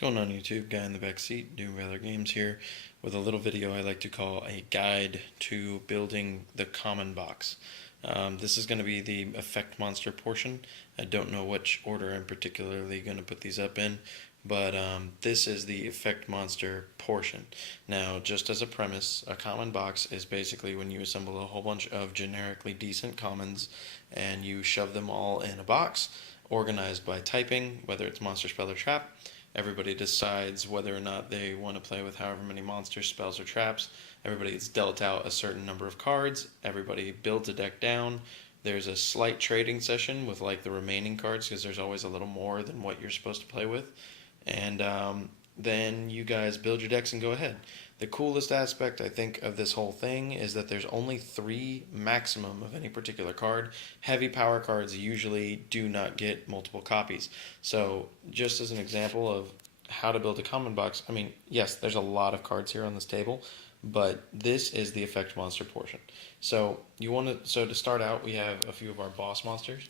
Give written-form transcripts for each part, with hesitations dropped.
What's going on YouTube? Guy in the back seat doing Valor Games here with a little video I like to call a guide to building the common box. This is going to be the effect monster portion. I don't know which order I'm particularly going to put these up in, but this is the effect monster portion. Now, just as a premise, a common box is basically when you assemble a whole bunch of generically decent commons and you shove them all in a box, organized by typing, whether it's monster, spell, or trap. Everybody decides whether or not they want to play with however many monsters, spells, or traps. Everybody gets dealt out a certain number of cards. Everybody builds a deck down. There's a slight trading session with like the remaining cards because there's always a little more than what you're supposed to play with. And then you guys build your decks and go ahead. The coolest aspect, I think, of this whole thing is that there's only 3 maximum of any particular card. Heavy power cards usually do not get multiple copies. So just as an example of how to build a common box, I mean, yes, there's a lot of cards here on this table, but this is the effect monster portion. So to start out, we have a few of our boss monsters.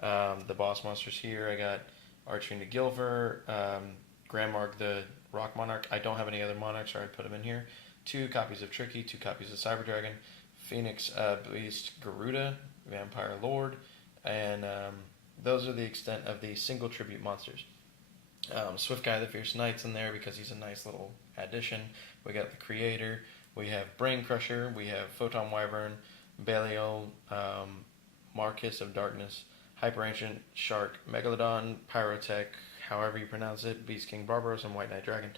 The boss monsters here, I got Archfiend Gilver, Grandmarg the Rock Monarch. I don't have any other monarchs, or I'd put them in here. 2 copies of Tricky, 2 copies of Cyber Dragon, Phoenix Beast Garuda, Vampire Lord, and those are the extent of the single tribute monsters. Swift Guy the Fierce Knight's in there because he's a nice little addition. We got the Creator, we have Brain Crusher, we have Photon Wyvern, Belial, Marquis of Darkness, Hyper Ancient Shark, Megalodon, Pyrotech, however you pronounce it, Beast King Barbaros, and White Knight Dragon.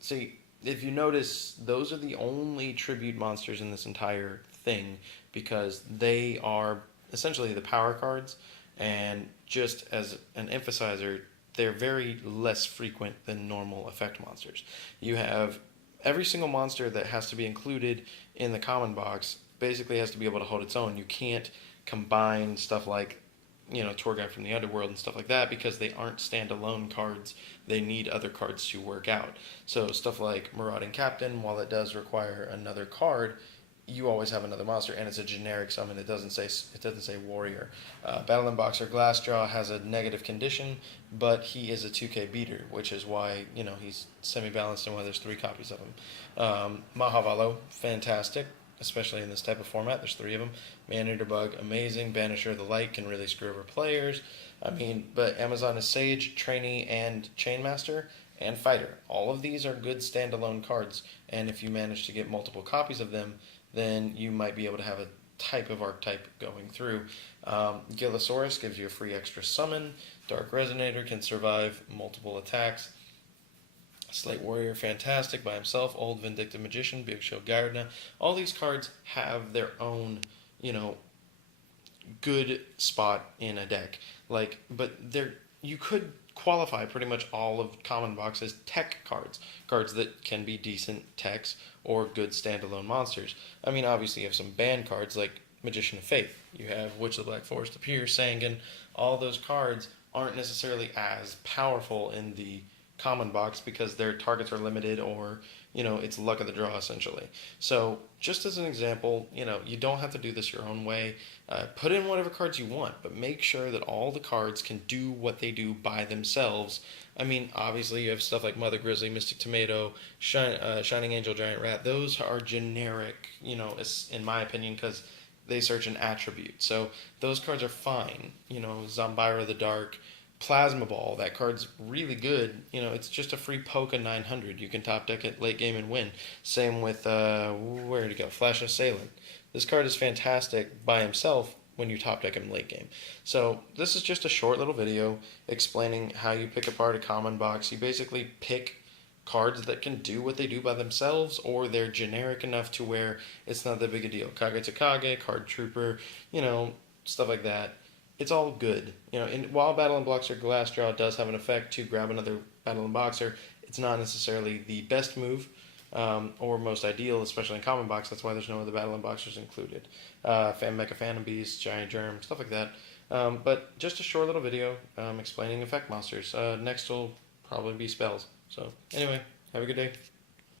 See, if you notice, those are the only tribute monsters in this entire thing because they are essentially the power cards, and just as an emphasizer, they're very less frequent than normal effect monsters. You have every single monster that has to be included in the common box basically has to be able to hold its own. You can't combine stuff like, Tour Guide from the Underworld and stuff like that because they aren't standalone cards. They need other cards to work out. So stuff like Marauding Captain, while it does require another card, you always have another monster, and it's a generic summon. It doesn't say warrior. Battle and Boxer Glassjaw has a negative condition, but he is a 2K beater, which is why he's semi-balanced and why there's 3 copies of him. Mahavalo, fantastic, especially in this type of format. There's 3 of them. Man-Eater Bug, amazing. Banisher of the Light can really screw over players. But Amazon is Sage, Trainee, and Chainmaster, and Fighter. All of these are good standalone cards, and if you manage to get multiple copies of them, then you might be able to have a type of archetype going through. Gillosaurus gives you a free extra summon. Dark Resonator can survive multiple attacks. Slate Warrior, fantastic by himself. Old Vindictive Magician, Big Show Gardner. All these cards have their own, good spot in a deck. But you could qualify pretty much all of common box as tech cards that can be decent techs or good standalone monsters. Obviously you have some banned cards like Magician of Faith. You have Witch of the Black Forest, Appear, Sangan. All those cards aren't necessarily as powerful in the common box because their targets are limited, or it's luck of the draw essentially. So just as an example, you don't have to do this your own way. Put in whatever cards you want, but make sure that all the cards can do what they do by themselves. Obviously you have stuff like Mother Grizzly, Mystic Tomato, Shining Angel, Giant Rat. Those are generic, in my opinion, because they search an attribute. So those cards are fine. Zombira the Dark, Plasma Ball, that card's really good. It's just a free Poke 900. You can top deck it late game and win. Same with, where to go? Flash Assailant. This card is fantastic by himself when you top deck him late game. So this is just a short little video explaining how you pick apart a common box. You basically pick cards that can do what they do by themselves, or they're generic enough to where it's not that big a deal. Kage Takage, Card Trooper, stuff like that. It's all good. While Battle and Boxer Glassjaw does have an effect to grab another Battle and Boxer, it's not necessarily the best move or most ideal, especially in common box. That's why there's no other Battle and Boxers included. Mecha Phantom Beast, Giant Germ, stuff like that. But just a short little video explaining effect monsters. Next will probably be spells. So anyway, have a good day.